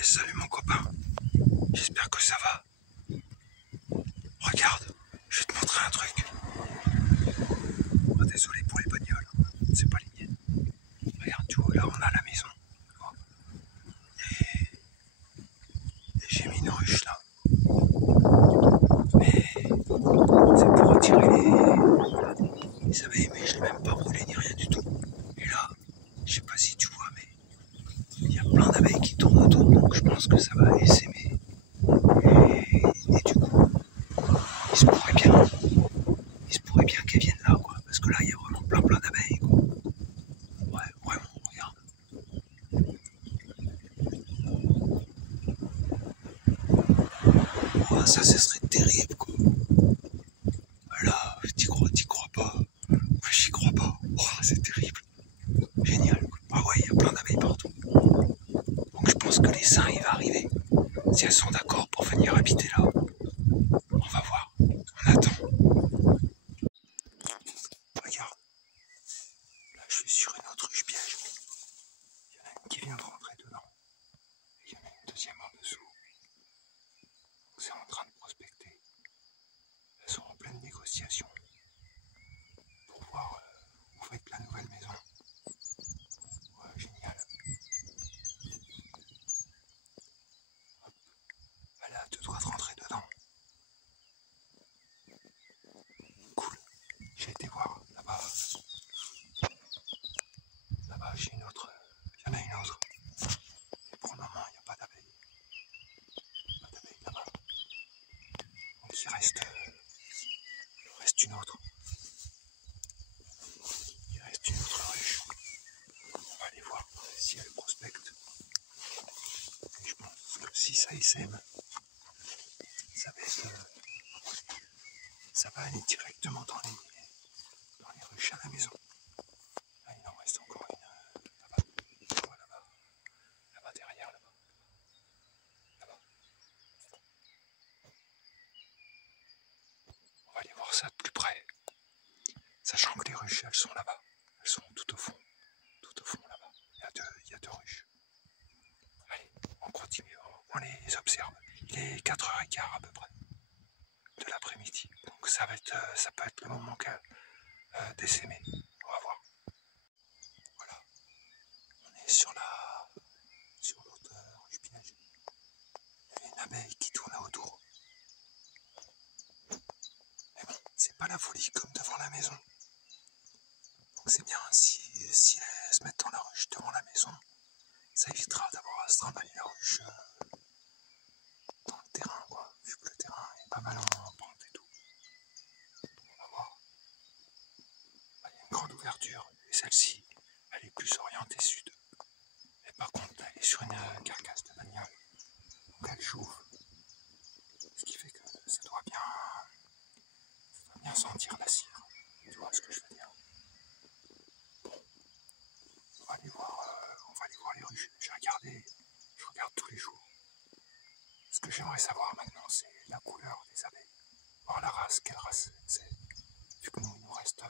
Salut mon copain, j'espère que ça va. Regarde, je vais te montrer un truc. Oh, désolé pour les bagnoles, c'est pas les miennes. Regarde, tu vois, là on a la maison. Et j'ai mis une ruche là. Mais c'est pour attirer les abeilles, mais je l'ai même pas brûlé ni rien du tout. Et là, je sais pas si tu vois, mais il y a plein d'abeilles qui tournent autour, donc je pense que ça va essaimer. Et du coup, il se pourrait bien qu'elles viennent là, quoi. Parce que là, il y a vraiment plein d'abeilles, quoi. Ouais, vraiment, regarde. Oh, ça serait terrible, quoi. Là, t'y crois pas. Ouais, j'y crois pas. Oh, c'est terrible. Génial, quoi. Ah ouais, il y a plein d'abeilles partout. Donc je pense que les saints, il va arriver. Si elles sont d'accord pour venir habiter là, on va voir. On attend. Regarde. Là, je suis sur une autre ruche piège. Il y en a une qui vient de rentrer dedans. Et il y en a une deuxième en dessous. Donc c'est en train de prospecter. Elles sont en pleine négociation pour voir où va être la nouvelle maison. Ouais, génial. Hop. Elle a deux doigts de rentrer dedans. Cool. J'ai été voir là-bas. Là-bas, j'ai une autre. Il y en a une autre. Et pour le moment, il n'y a pas d'abeilles. Pas d'abeilles là-bas. Donc il reste une autre. Il reste une autre ruche. On va aller voir si elle prospecte. Et je pense que si ça essaime, ça va aller directement dans les ruches à la maison. Là, il en reste encore une là-bas. Là-bas derrière, là-bas. Là-bas. On va aller voir ça de plus près. Sachant que les ruches, elles sont là-bas. Elles sont tout au fond là-bas. Il y a deux ruches. Allez, on continue, on les observe. Il est 4h15 à peu près de l'après-midi. Donc ça peut être le moment d'essaimer. On va voir. Voilà. On est sur l'autre ruche piège. Il y avait une abeille qui tournait autour. Mais bon, c'est pas la folie comme devant la maison. Donc c'est bien si elles se mettent dans la ruche devant la maison, ça évitera d'avoir à se trimballer la ruche dans le terrain, quoi, vu que le terrain est pas mal en pente et tout. On va voir. Il y a une grande ouverture, et celle-ci, elle est plus orientée sud. Et par contre, elle est sur une carcasse de bagnole, donc elle chauffe. Ce qui fait que ça doit bien sentir la cire. Tu vois ce que je veux dire? Bon, on va aller voir les ruches. Je regarde tous les jours. Ce que j'aimerais savoir maintenant, c'est la couleur des abeilles. Voir la race, quelle race c'est. Vu que nous, il nous reste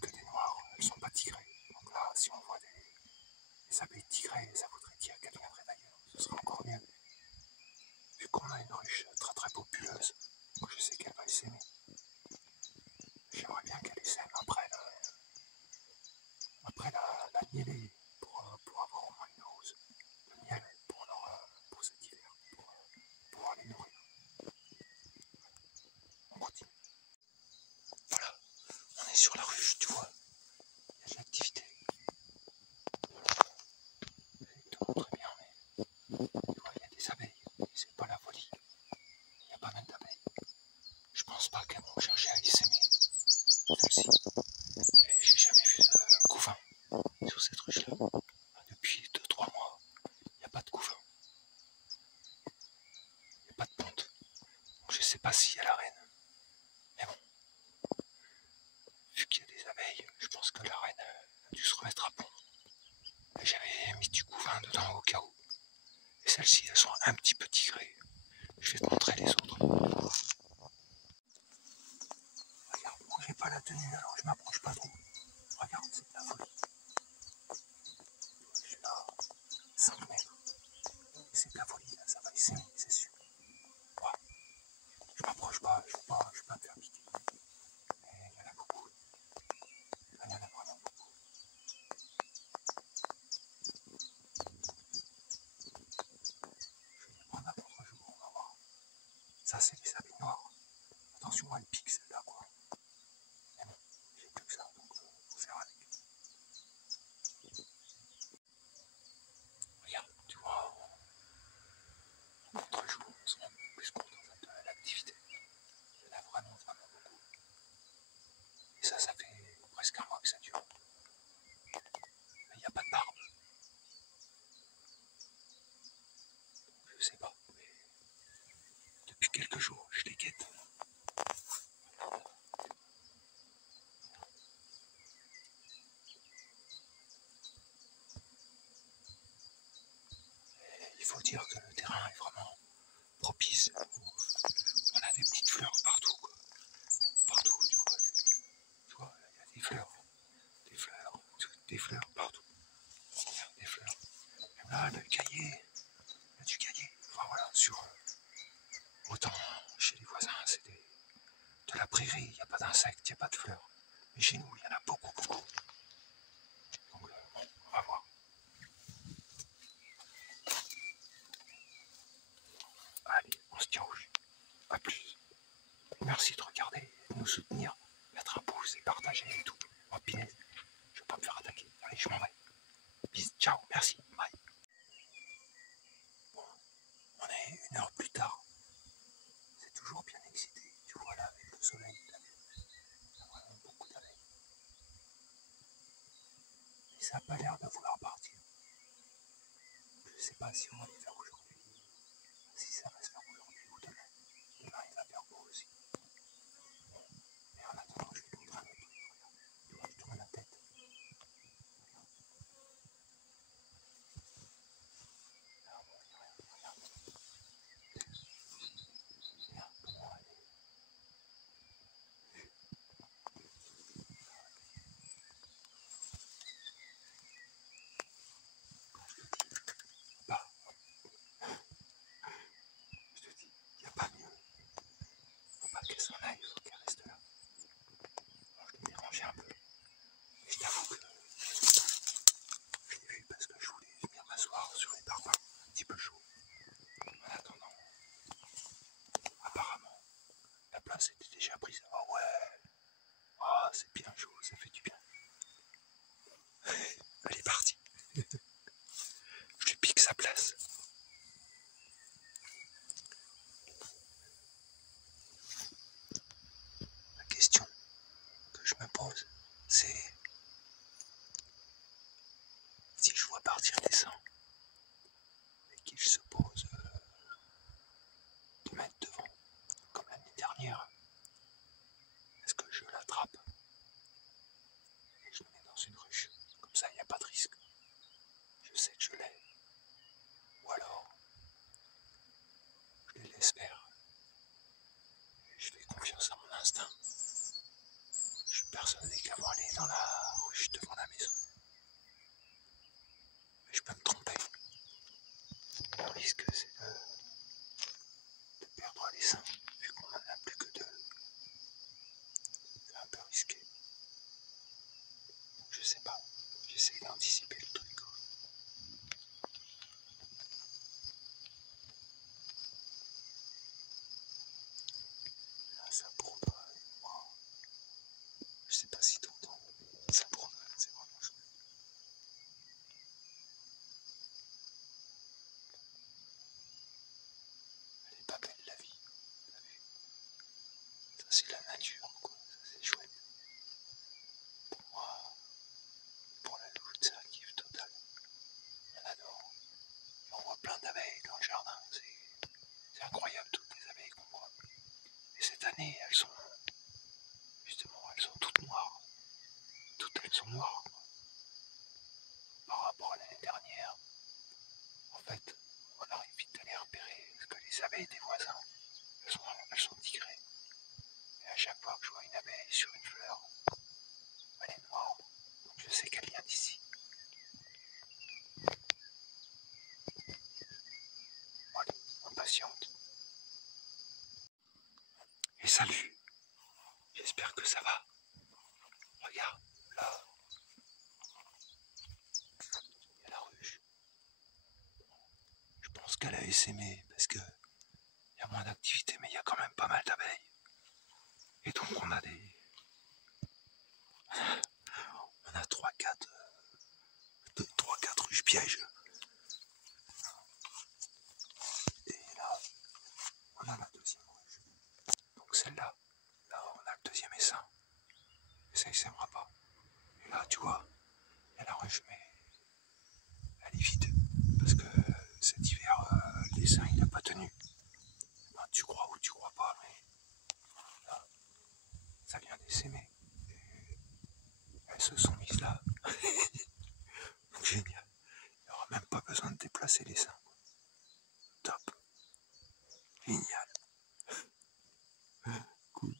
que des noirs, elles sont pas tigrées. Donc là, si on voit des abeilles tigrées, ça voudrait dire qu'elles viendraient d'ailleurs. Ce serait encore mieux. Vu qu'on a une ruche très très populeuse, donc je sais qu'elle va essaimer. J'aimerais bien qu'elle essaime après la mielée pour avoir au moins une hausse de miel pour cet hiver, pour pouvoir les nourrir. On continue. Voilà, on est sur la ruche, tu vois. Il y a de l'activité. Je te montre bien, mais tu vois, il y a des abeilles. C'est pas la folie. Il y a pas mal d'abeilles. Je pense pas qu'elles vont chercher à essaimer celle-ci. Et j'ai jamais vu de couvain sur cette ruche-là. Depuis 2-3 mois, il n'y a pas de couvain. Il n'y a pas de ponte. Donc je sais pas s'il y a la reine. Mais bon, vu qu'il y a des abeilles, je pense que la reine a dû se remettre à pont. Et j'avais mis du couvain dedans au cas où. Et celles-ci, elles sont un petit peu tigrées. Je vais te montrer les autres. Regarde, moi j'ai pas la tenue, alors je m'approche pas trop. Regarde, c'est de la folie. Je suis là, 5 mètres. Ça, c'est les abeilles noires. Attention, elles piquent celle-là, quoi. Mais bon, j'ai plus que ça, donc faut faire avec. Regarde, tu vois, en contre-jour, on se rend plus compte en fait, de l'activité. Il y en a vraiment, vraiment beaucoup. Et ça fait presque un mois que ça dure. Mais il n'y a pas de barbe. Je sais pas, mais depuis quelques jours, je les guette. Et il faut dire que le terrain est vraiment propice. On a des petites fleurs partout, quoi. Partout, tu vois, il y a des fleurs partout. Regarde, des fleurs. Même là, le cahier, il y a du cahier. Enfin voilà, autant chez les voisins, c'est de la prairie, il n'y a pas d'insectes, il n'y a pas de fleurs. Mais chez nous, il y en a beaucoup, beaucoup. Donc, bon, on va voir. Allez, on se tient au jus. A plus. Merci de regarder, de nous soutenir, mettre un pouce et partager et tout. Oh, pinaise, je vais pas me faire attaquer. Allez, je m'en vais. Bis, ciao, merci, bye. Bon, on est 1 heure plus tard. C'est toujours bien excité. Tu vois là, avec le soleil, il y a vraiment beaucoup d'abeilles. Mais ça n'a pas l'air de vouloir partir. Je sais pas si on va les faire aujourd'hui, si ça va se faire aujourd'hui ou demain. Demain, il va faire beau aussi. Mais en attendant, je vais te montrer un autre truc. Regarde, tu vois, je tourne la tête. Regarde, regarde. Regarde comment elle est. Bah, je te dis, il n'y a pas mieux. Faut pas qu'elle s'en aille, il faut qu'elle reste là. Bon, je l'ai dérangé un peu. Mais je t'avoue que je l'ai vu parce que je voulais venir m'asseoir sur les parpaings, un petit peu chaud. En attendant, apparemment, la place était déjà prise. Oh ouais, oh, c'est bien chaud, ça fait du bien. Elle est partie. Je lui pique sa place. La question que je me pose, c'est si je vois partir les sangs et qu'il se pose 2 mètres devant, comme l'année dernière, est-ce que je l'attrape et je le mets dans une ruche? Comme ça, il n'y a pas de risque. Je sais que je l'ai. Ou alors, je les laisse faire. Et je fais confiance à mon instinct. Je suis persuadé qu'elles vont aller dans la ruche devant la maison. Mais je peux me tromper. Le risque, c'est de perdre les seins, vu qu'on n'en a plus que 2. C'est un peu risqué. Donc je sais pas. J'essaie d'anticiper le truc. Là, ça brûle. Wow. Je sais pas si t'entends. Ça brûle. C'est vraiment chouette. Elle est pas belle la vie. T'as vu? Ça c'est la nature, quoi. Ça c'est chouette. Pour moi, pour la louche, c'est un kiff total. On adore. Et on voit plein d'abeilles dans le jardin. C'est incroyable toutes les abeilles qu'on voit. Et cette année, elles sont toutes noires. Toutes elles sont noires, quoi. Par rapport à l'année dernière. En fait, on arrive vite à les repérer. Parce que les abeilles des voisins, elles sont tigrées. Et à chaque fois que je vois une abeille sur une fleur, elle est noire. Donc je sais qu'elle vient d'ici. Allez, on patiente. Et salut. J'espère que ça va. Regarde, là, il y a la ruche. Je pense qu'elle a essaimé parce que il y a moins d'activité, mais il y a quand même pas mal d'abeilles. Et donc on a on a 3-4 ruches pièges. Et là, on a la deuxième ruche. Donc celle-là, là on a le deuxième essaim. Et ça il s'aimera pas. Et là tu vois, il y a la ruche, mais elle est vide. Parce que cet hiver, l'essaim il n'a pas tenu. Ben, tu crois ou tu crois pas, mais là, ça vient d'essaimer. Elles se sont mises là. Donc génial. Il n'y aura même pas besoin de déplacer les seins. Top. Génial. Cool.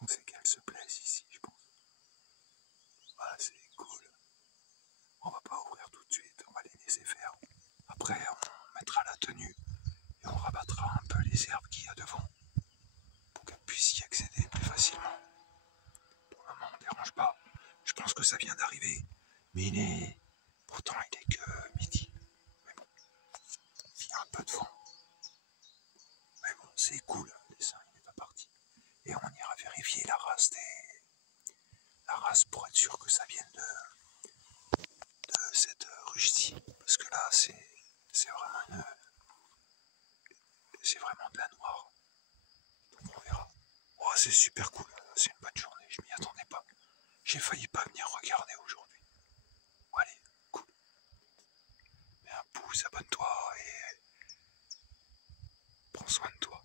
Donc c'est qu'elles se plaisent ici, je pense. Ah, c'est cool. On va pas ouvrir tout de suite, on va les laisser faire. Après, on mettra la tenue et on rabattra un peu les herbes qu'il y a devant pour qu'elles puissent y accéder plus facilement. Pour le moment, on ne dérange pas. Je pense que ça vient d'arriver. Mais pourtant, il est que midi. Mais bon, il y a un peu de vent. Mais bon, c'est cool. L'essaim, il n'est pas parti. Et on ira vérifier la race pour être sûr que ça vienne de cette ruche-ci. Parce que là, c'est vraiment de la noire. Donc on verra. Oh, c'est super cool. C'est une bonne journée. Je m'y attendais pas. J'ai failli pas venir regarder aujourd'hui. Bon, allez, cool. Mets un pouce, abonne-toi et prends soin de toi.